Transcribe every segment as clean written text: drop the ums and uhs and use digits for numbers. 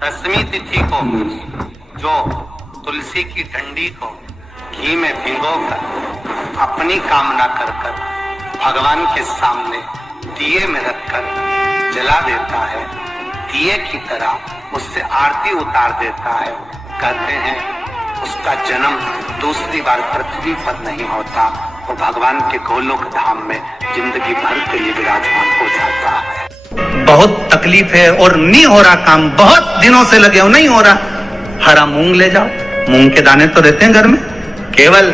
दसवीं तिथि को जो तुलसी की डंडी को घी में भिगोकर अपनी कामना कर भगवान के सामने दिए में रखकर जला देता है, दिए की तरह उससे आरती उतार देता है, कहते हैं उसका जन्म दूसरी बार पृथ्वी पर नहीं होता, वो भगवान के गोलोक धाम में जिंदगी भर के लिए विराजमान हो जाता है। बहुत तकलीफ है और नहीं हो रहा काम, बहुत दिनों से लगे हो, नहीं हो रहा, हरा मूंग ले जाओ। मूंग के दाने तो रहते हैं घर में, केवल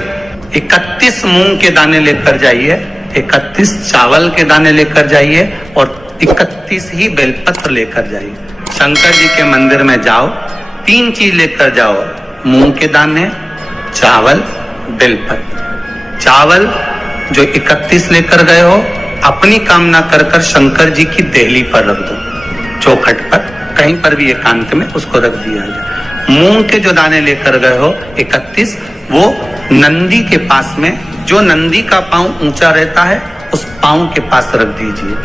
31 मूंग के दाने लेकर जाइए, 31 चावल के दाने लेकर जाइए और 31 ही बेलपत्र लेकर जाइए। शंकर जी के मंदिर में जाओ, 3 चीज लेकर जाओ, मूंग के दाने, चावल, बेलपत्र। चावल जो 31 लेकर गए हो, अपनी कामना कर शंकर जी की देहली पर रख दो, चौखट पर, कहीं पर भी एकांत में उसको रख दिया जाए। मूंग के जो दाने लेकर गए हो 31, वो नंदी के पास में, जो नंदी का पांव ऊंचा रहता है उस पांव के पास रख दीजिए।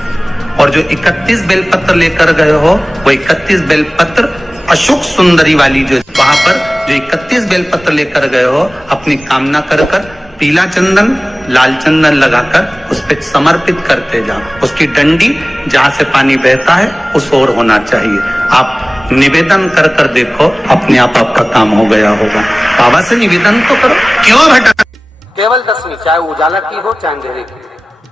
और जो 31 बेलपत्र लेकर गए हो, वो 31 बेलपत्र अशोक सुंदरी वाली जो वहां पर जो 31 बेलपत्र लेकर गए हो, अपनी कामना कर पीला चंदन, लाल चंदन लगाकर उस पर समर्पित करते जाओ। उसकी डंडी जहां से पानी बहता है उस ओर होना चाहिए। आप निवेदन कर देखो, अपने आप आपका काम हो गया होगा। बाबा से निवेदन तो करो, क्यों भटक। केवल 10वीं, चाहे उजाला की हो चाहे अंधेरे की,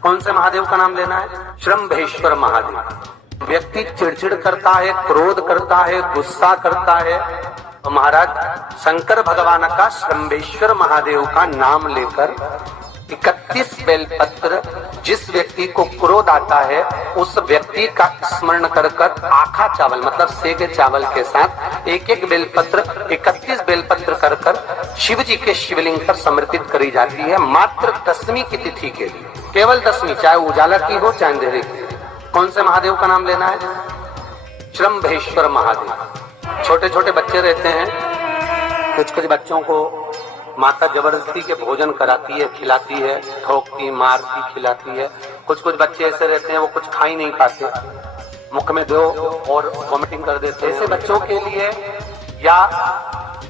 कौन से महादेव का नाम लेना है? श्रम्भेश्वर महादेव। व्यक्ति चिड़चिड़ करता है, क्रोध करता है, गुस्सा करता है, तो महाराज शंकर भगवान का श्रम्भेश्वर महादेव का नाम लेकर 31 बेलपत्र, जिस व्यक्ति को क्रोध आता है उस व्यक्ति का स्मरण कर आखा चावल मतलब सेके चावल के साथ एक बेलपत्र 31 बेलपत्र कर शिव जी के शिवलिंग पर समर्पित करी जाती है, मात्र 10वीं की तिथि के लिए। केवल 10वीं, चाहे उजाला की हो चाहे अंधेरे की। कौन से महादेव का नाम लेना है? श्रम्भेश्वर महादेव। छोटे छोटे बच्चे रहते हैं, कुछ बच्चों को माता जबरदस्ती के भोजन कराती है, खिलाती है, ठोकती, मारती, खिलाती है। कुछ बच्चे ऐसे रहते हैं वो कुछ खा ही नहीं पाते, मुख में दो और वॉमिटिंग कर देते हैं। ऐसे बच्चों के लिए या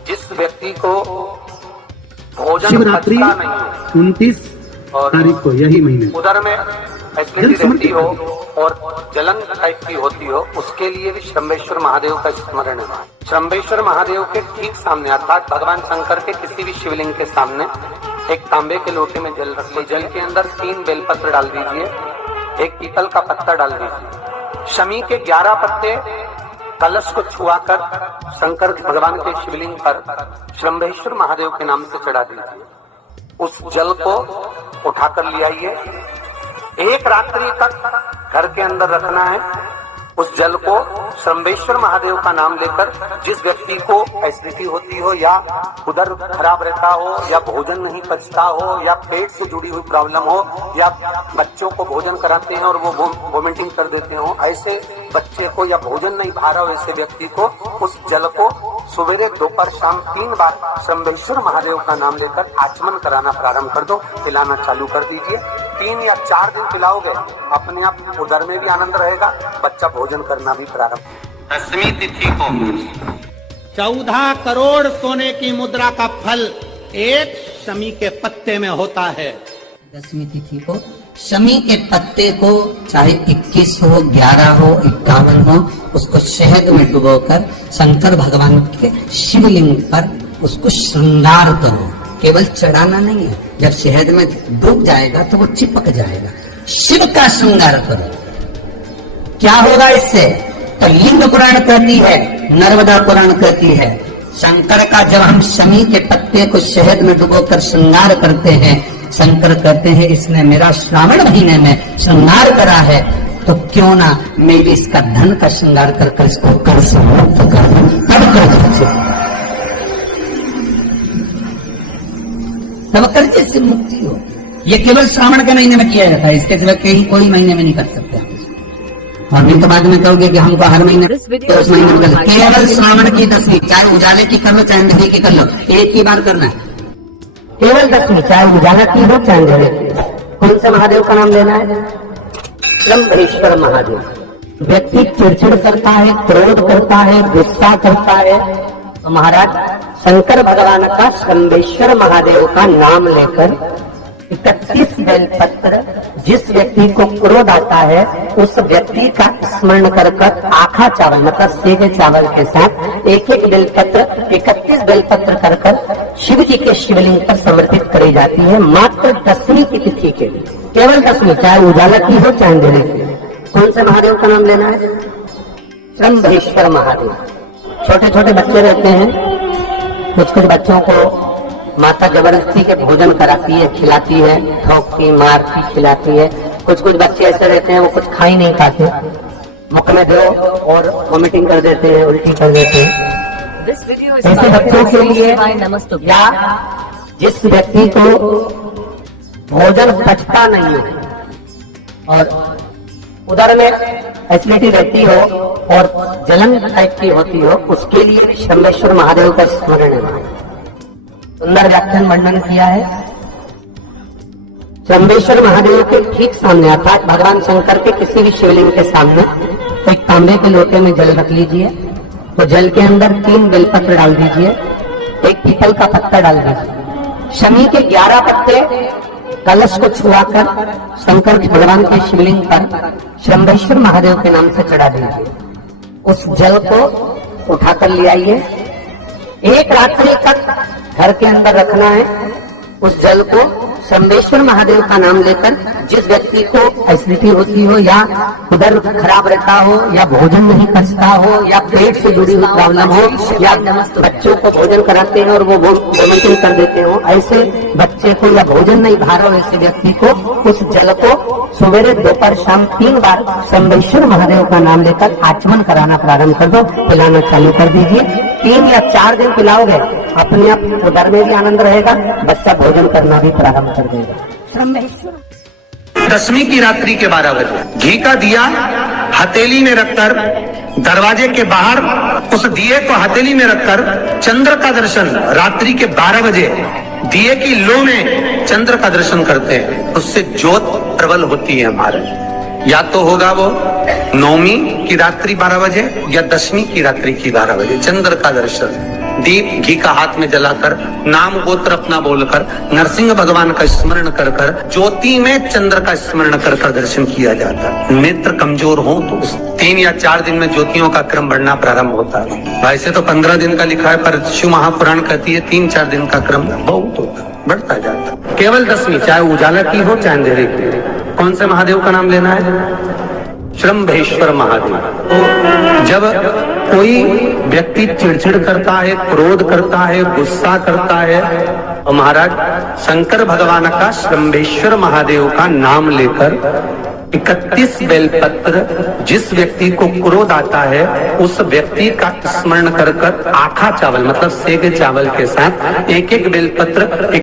जिस व्यक्ति को भोजन शिवरात्रि 29 तारीख को यही महीने उधर में एसिडिटी रहती हो और जलन टाइप की होती हो, उसके लिए भी श्रम्भेश्वर महादेव का स्मरण है। श्रम्भेश्वर महादेव के ठीक सामने अर्थात भगवान शंकर के किसी भी शिवलिंग के सामने एक तांबे के लोटे में जल रख लीजिए। जल के अंदर 3 बेलपत्र डाल दीजिए, एक पीपल का पत्ता डाल दीजिए, शमी के 11 पत्ते कलश को छुआकर शंकर भगवान के शिवलिंग पर श्रम्भेश्वर महादेव के नाम से चढ़ा दीजिए। उस जल को उठाकर ले आइए, एक रात्रि तक घर के अंदर रखना है। उस जल को श्रम्भेश्वर महादेव का नाम लेकर, जिस व्यक्ति को एसिडिटी होती हो या उदर खराब रहता हो या भोजन नहीं पचता हो या पेट से जुड़ी हुई प्रॉब्लम हो या बच्चों को भोजन कराते हैं और वो वोमिटिंग कर देते हो, ऐसे बच्चे को या भोजन नहीं भा रहा हो ऐसे व्यक्ति को उस जल को सवेरे दोपहर शाम 3 बार श्रम्भेश्वर महादेव का नाम लेकर आचमन कराना प्रारंभ कर दो, पिलाना चालू कर दीजिए। 3 या 4 दिन पिलाओगे, अपने आप उदर में भी आनंद रहेगा, बच्चा भोजन करना भी प्रारंभ। 10वीं तिथि को 14 करोड़ सोने की मुद्रा का फल एक शमी के पत्ते में होता है। 10वीं तिथि को शमी के पत्ते को चाहे 21 हो, 11 हो, 51 हो, उसको शहद में डुबोकर शंकर भगवान के शिवलिंग पर उसको श्रृंगार करो। केवल चढ़ाना नहीं है, जब शहद में डूब जाएगा तो वो चिपक जाएगा। शिव का श्रृंगार करो। क्या होगा इससे? तो लिंग पुराण कहती है, नर्मदा पुराण कहती है, शंकर का जब हम शमी के पत्ते को शहद में डुबोकर श्रृंगार करते हैं, शंकर कहते हैं इसने मेरा श्रावण महीने में श्रृंगार करा है, तो क्यों ना मैं भी इसका धन का श्रृंगार कर इसको कर से मुक्त कर दूं, तब कर्जे से मुक्ति हो। ये केवल श्रावण के महीने में किया जाता है, इसके सिवा कहीं कोई महीने में नहीं कर सकते। और नहीं तो बाद में कहोगे कि हमको हर महीने तो उस महीने में कर, केवल श्रावण की 10वीं, चाहे उजाले की कर लो चाहे अंधेरे की कर लो, एक ही बार करना है। केवल 10वीं, चाहे उजाला की हो चाहे अंधेरे की। कौन से महादेव का नाम लेना है? श्रम्भेश्वर महादेव। व्यक्ति चिड़चिड़ करता है, क्रोध करता है, गुस्सा करता है, तो महाराज शंकर भगवान का शंभेश्वर महादेव का नाम लेकर 31 बेलपत्र, जिस व्यक्ति को क्रोध आता है उस व्यक्ति का स्मरण कर कर आखा चावल मतलब सेगे चावल के साथ एक एक बेलपत्र 31 बेलपत्र कर कर शिव जी के शिवलिंग पर समर्पित करी जाती है। मात्र 10वीं की तिथि के लिए, केवल 10वीं, चाहे उजाला की हो चाहे अंधेरे की। कौन से महादेव का नाम लेना है? शंभेश्वर महादेव। छोटे छोटे बच्चे रहते हैं, कुछ कुछ बच्चों को माता जबरदस्ती के भोजन कराती है, खिलाती है, ठोकती मारती खिलाती है। कुछ कुछ बच्चे ऐसे रहते हैं वो कुछ खा ही नहीं पाते, मुख में दो और वॉमिटिंग कर देते हैं, उल्टी कर देते हैं। ऐसे बच्चों के लिए या जिस व्यक्ति को भोजन पचता नहीं है और उदर में एसिडिटी रहती हो और जलन टाइप की होती हो, उसके लिए शंभेश्वर महादेव का स्मरण है। सुंदर व्याख्यान वर्णन किया है। शंभेश्वर महादेव के ठीक सामने अर्थात भगवान शंकर के किसी भी शिवलिंग के सामने एक तांबे के लोटे में जल रख लीजिए, तो जल के अंदर 3 बेलपत्र डाल दीजिए, एक पीपल का पत्ता डाल दीजिए, शमी के 11 पत्ते कलश को छुआकर शंकर भगवान के शिवलिंग पर शंभेश्वर महादेव के नाम से चढ़ा दीजिए। उस जल को उठाकर ले आइए, एक रात्रि तक घर के अंदर रखना है। उस जल को शंभेश्वर महादेव का नाम लेकर जिस व्यक्ति को एसिडिटी होती हो या उधर खराब रहता हो या भोजन नहीं पचता हो या पेट से जुड़ी हुई प्रॉब्लम हो या बच्चों को भोजन कराते हैं और वो वोमिटिंग कर देते हो, ऐसे बच्चे को या भोजन नहीं भा रहा हो ऐसे व्यक्ति को उस जल को सवेरे दोपहर शाम 3 बार शंभेश्वर महादेव का नाम लेकर आचमन कराना प्रारंभ कर दो, पिलाना चालू कर दीजिए। 3 या 4 दिन पिलाओगे, अपने आप उदर में भी आनंद रहेगा, बच्चा भोजन करना भी प्रारंभ कर देगा। शंभेश्वर 10वीं की रात्रि के 12 बजे घी का दिया हथेली में रखकर दरवाजे के बाहर उस दिए को हथेली में रखकर चंद्र का दर्शन रात्रि के 12 बजे दिए की लो में चंद्र का दर्शन करते हैं, उससे ज्योत प्रबल होती है हमारे। या तो होगा वो 9वीं की रात्रि 12 बजे या 10वीं की रात्रि की 12 बजे चंद्र का दर्शन दीप घी का हाथ में जलाकर नाम गोत्र अपना बोलकर नरसिंह भगवान का स्मरण कर कर ज्योति में चंद्र का स्मरण कर कर दर्शन किया जाता है। नेत्र कमजोर हो तो 3 या 4 दिन में ज्योतियों का क्रम बढ़ना प्रारंभ होता है। वैसे तो 15 दिन का लिखा है, पर शिव महापुराण कहती है 3-4 दिन का क्रम बहुत होता है, बढ़ता जाता है। केवल 10वीं, चाहे उजाला की हो चाहे अंधेरे की। कौन से महादेव का नाम लेना है? शंभेश्वर महादेव। जब कोई व्यक्ति चिड़चिड़ करता है, क्रोध करता है, गुस्सा करता है, तो महाराज शंकर भगवान का शंभेश्वर महादेव का नाम लेकर 31 बेलपत्र, जिस व्यक्ति को क्रोध आता है उस व्यक्ति का स्मरण कर कर आखा चावल मतलब सेगे चावल के साथ एक एक बेलपत्र